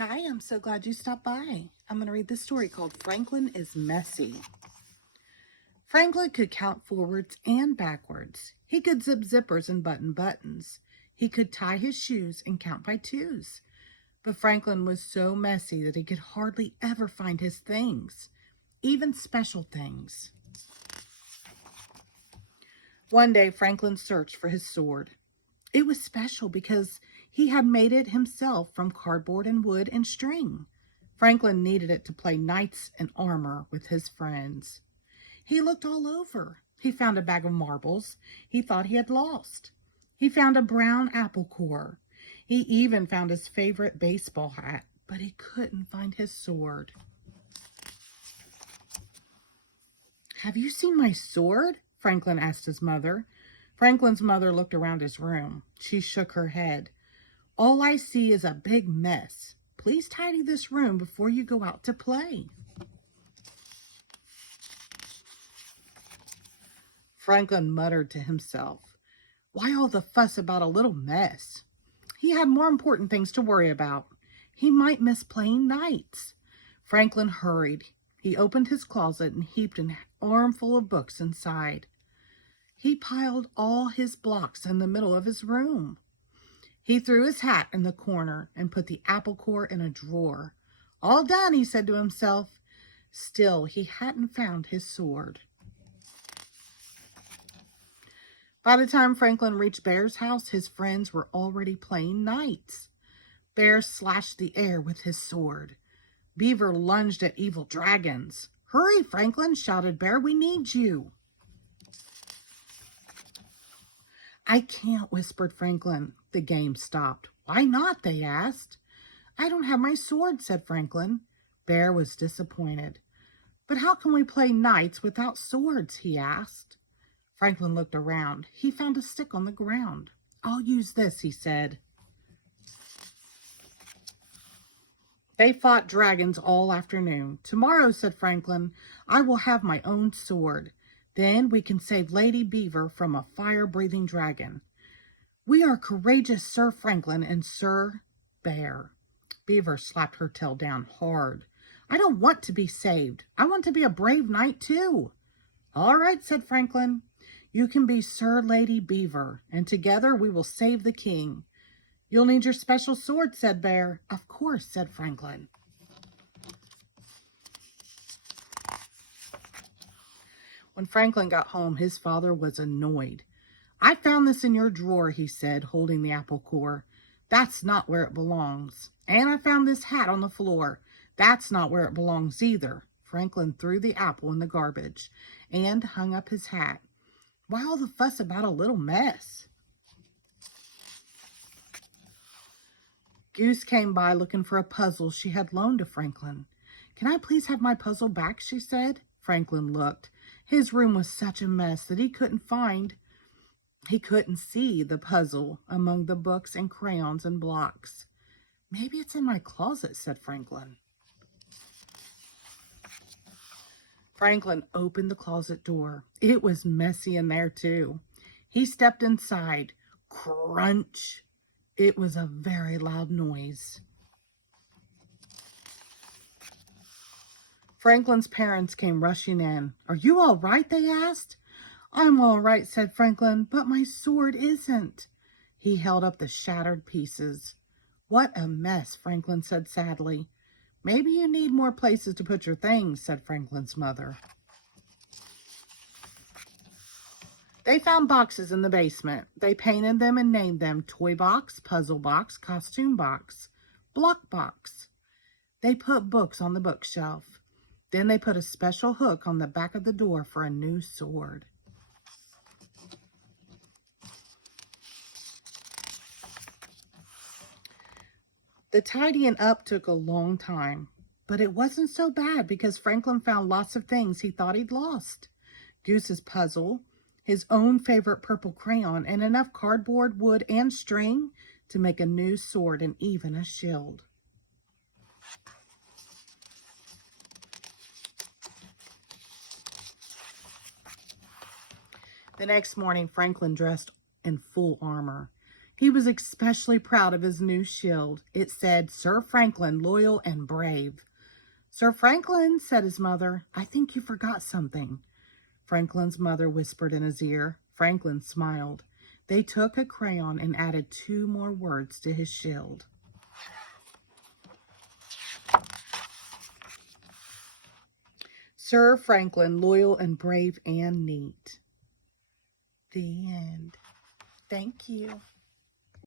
Hi, I'm so glad you stopped by. I'm going to read this story called Franklin is Messy. Franklin could count forwards and backwards. He could zip zippers and button buttons. He could tie his shoes and count by twos. But Franklin was so messy that he could hardly ever find his things, even special things. One day, Franklin searched for his sword. It was special because he had made it himself from cardboard and wood and string. Franklin needed it to play knights in armor with his friends. He looked all over. He found a bag of marbles he thought he had lost. He found a brown apple core. He even found his favorite baseball hat, but he couldn't find his sword. "Have you seen my sword?" Franklin asked his mother. Franklin's mother looked around his room. She shook her head. "All I see is a big mess. Please tidy this room before you go out to play." Franklin muttered to himself, "Why all the fuss about a little mess?" He had more important things to worry about. He might miss playing knights. Franklin hurried. He opened his closet and heaped an armful of books inside. He piled all his blocks in the middle of his room. He threw his hat in the corner and put the apple core in a drawer. "All done," he said to himself. Still, he hadn't found his sword. By the time Franklin reached Bear's house, his friends were already playing knights. Bear slashed the air with his sword. Beaver lunged at evil dragons. "Hurry, Franklin," shouted Bear. "We need you." "I can't," whispered Franklin. The game stopped. "Why not?" they asked. "I don't have my sword," said Franklin. Bear was disappointed. "But how can we play knights without swords?" he asked. Franklin looked around. He found a stick on the ground. "I'll use this," he said. They fought dragons all afternoon. "Tomorrow," said Franklin, "I will have my own sword. Then we can save Lady Beaver from a fire-breathing dragon." "We are courageous, Sir Franklin and Sir Bear." Beaver slapped her tail down hard. "I don't want to be saved. I want to be a brave knight too." "All right," said Franklin. "You can be Sir Lady Beaver, and together we will save the king." "You'll need your special sword," said Bear. "Of course," said Franklin. When Franklin got home, his father was annoyed. "I found this in your drawer," he said, holding the apple core. "That's not where it belongs. And I found this hat on the floor. That's not where it belongs either." Franklin threw the apple in the garbage and hung up his hat. "Why all the fuss about a little mess?" Goose came by looking for a puzzle she had loaned to Franklin. "Can I please have my puzzle back?" she said. Franklin looked. His room was such a mess that he couldn't see the puzzle among the books and crayons and blocks. "Maybe it's in my closet," said Franklin. Franklin opened the closet door. It was messy in there too. He stepped inside. Crunch! It was a very loud noise. Franklin's parents came rushing in. "Are you all right?" they asked. "I'm all right," said Franklin, "but my sword isn't." He held up the shattered pieces. "What a mess," Franklin said sadly. "Maybe you need more places to put your things," said Franklin's mother. They found boxes in the basement. They painted them and named them Toy Box, Puzzle Box, Costume Box, Block Box. They put books on the bookshelf. Then they put a special hook on the back of the door for a new sword. The tidying up took a long time, but it wasn't so bad because Franklin found lots of things he thought he'd lost. Goose's puzzle, his own favorite purple crayon, and enough cardboard, wood, and string to make a new sword and even a shield. The next morning, Franklin dressed in full armor. He was especially proud of his new shield. It said, Sir Franklin, loyal and brave. Sir Franklin, said his mother, I think you forgot something. Franklin's mother whispered in his ear. Franklin smiled. They took a crayon and added 2 more words to his shield. Sir Franklin, loyal and brave and neat. The end. Thank you.